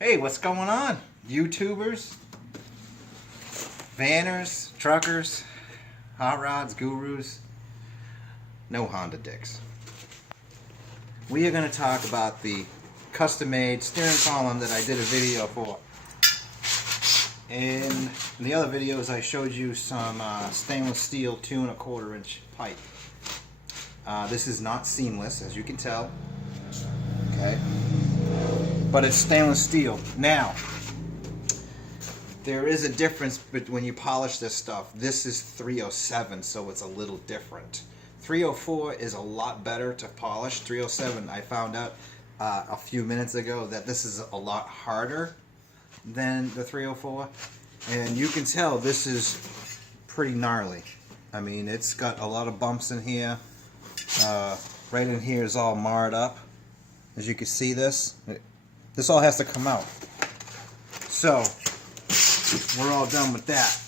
Hey, what's going on? YouTubers, vanners, truckers, hot rods, gurus, no Honda dicks. We are going to talk about the custom-made steering column that I did a video for. In the other videos, I showed you some stainless steel 2 1/4 inch pipe. This is not seamless, as you can tell. Okay. But it's stainless steel. Now, there is a difference when you polish this stuff. This is 307, so it's a little different. 304 is a lot better to polish. 307, I found out a few minutes ago that this is a lot harder than the 304. And you can tell this is pretty gnarly. I mean, it's got a lot of bumps in here. Right in here is all marred up. As you can see this all has to come out. So, we're all done with that.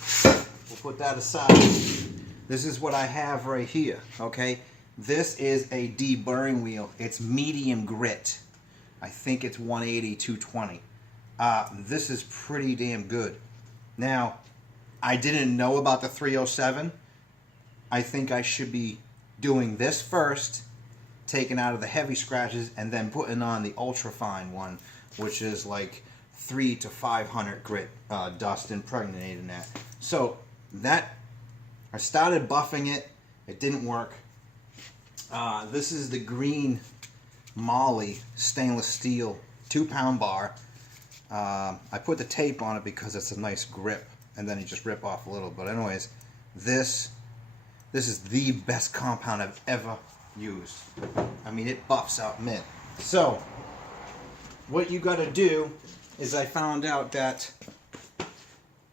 We'll put that aside. This is what I have right here, okay? This is a deburring wheel. It's medium grit. I think it's 180, 220. This is pretty damn good. Now, I didn't know about the 307. I think I should be doing this first, taking out of the heavy scratches, and then putting on the ultra fine one, which is like 300 to 500 grit dust impregnated in that. So that, I started buffing it. It didn't work. This is the green Molly stainless steel 2-pound bar. I put the tape on it because it's a nice grip, and then you just rip off a little. But anyways, this is the best compound I've ever used. I mean, it buffs out mint. So what you got to do is, I found out that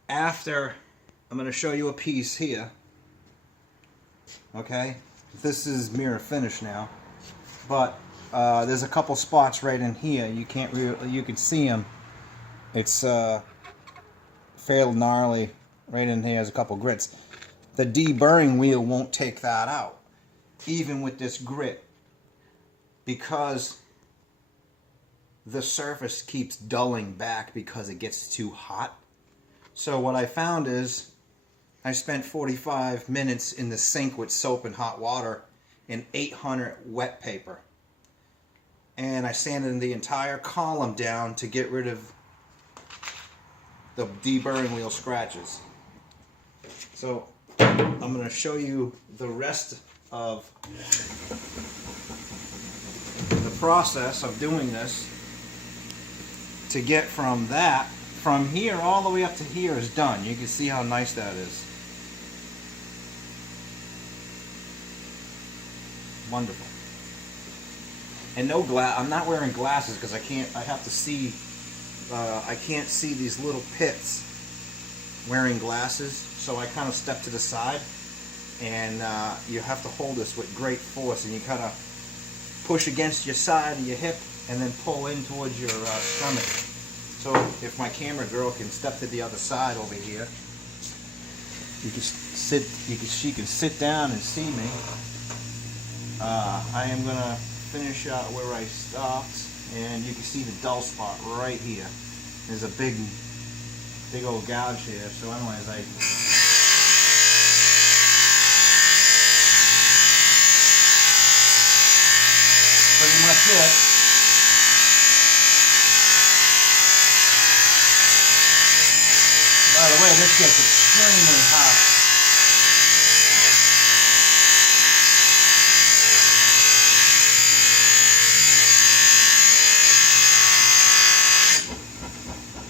after, I'm going to show you a piece here. Okay, this is mirror finish now, but there's a couple spots right in here. You can't really, you can see them. It's fairly gnarly. Right in here has a couple grits. The deburring wheel won't take that out, even with this grit, because the surface keeps dulling back because it gets too hot. So what I found is, I spent 45 minutes in the sink with soap and hot water in 800 wet paper, and I sanded the entire column down to get rid of the deburring wheel scratches. So I'm going to show you the rest of the process of doing this to get from here all the way up to here is done. You can see how nice that is. Wonderful. And no glass. I'm not wearing glasses because I have to see. I can't see these little pits wearing glasses, so I kind of step to the side, and you have to hold this with great force, and you kind of push against your side of your hip and then pull in towards your stomach. So if my camera girl can step to the other side over here, she can sit down and see me. I am gonna finish out where I stopped, and you can see the dull spot right here. There's a big old gouge here. So anyways, pretty much it. By the way, this gets extremely hot.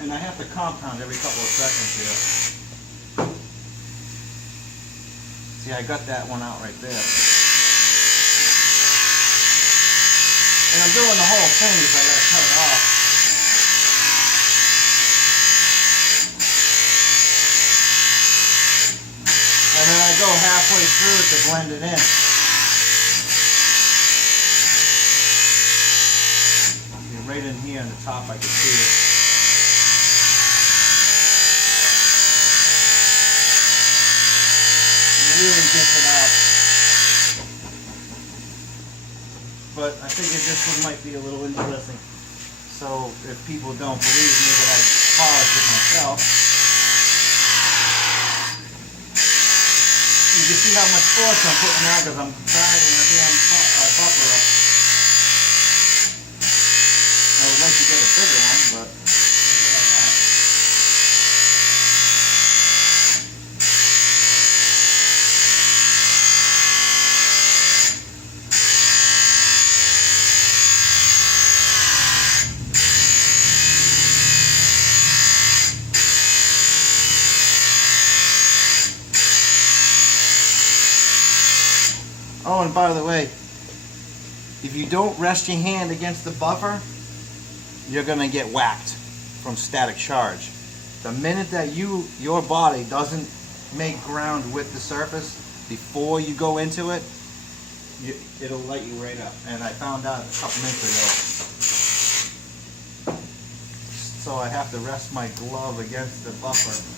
And I have to compound every couple of seconds here. See, I got that one out right there. And I'm doing the whole thing because I gotta cut it off. And then I go halfway through it to blend it in. And right in here on the top I can see it. Really gets it out. But I figured this one might be a little interesting. So if people don't believe me that I polished it myself, you can see how much force I'm putting out because I'm firing the damn buffer up. I would like to get a bigger one, but oh, and by the way, if you don't rest your hand against the buffer, you're going to get whacked from static charge. The minute that your body doesn't make ground with the surface before you go into it, it'll light you right up. And I found out a couple minutes ago. So I have to rest my glove against the buffer.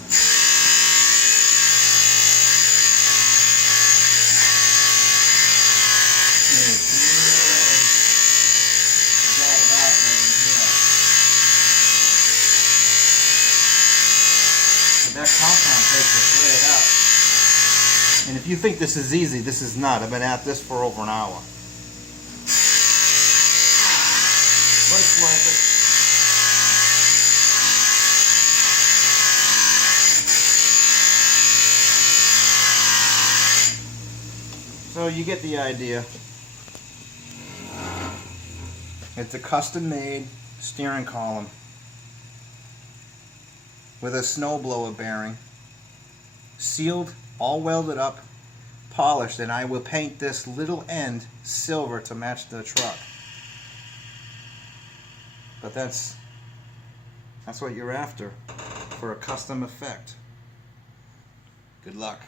That compound takes it right up. And if you think this is easy, this is not. I've been at this for over an hour. But it's worth it. So you get the idea. It's a custom-made steering column with a snowblower bearing, sealed, all welded up, polished, and I will paint this little end silver to match the truck. But that's what you're after for a custom effect. Good luck.